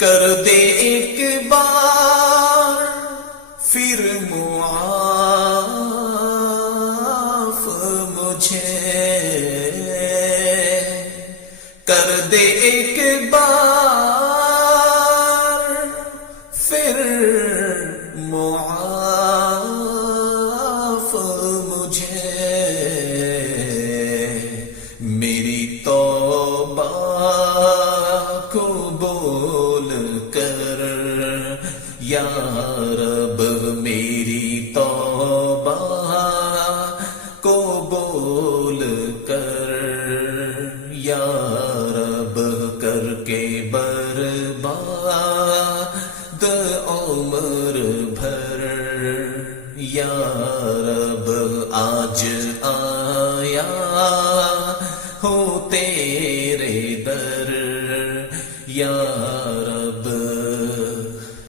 کر دے ایک بار پھر معاف مجھے، کر دے ایک بار پھر معاف مجھے، میری توبہ کو بول کر یا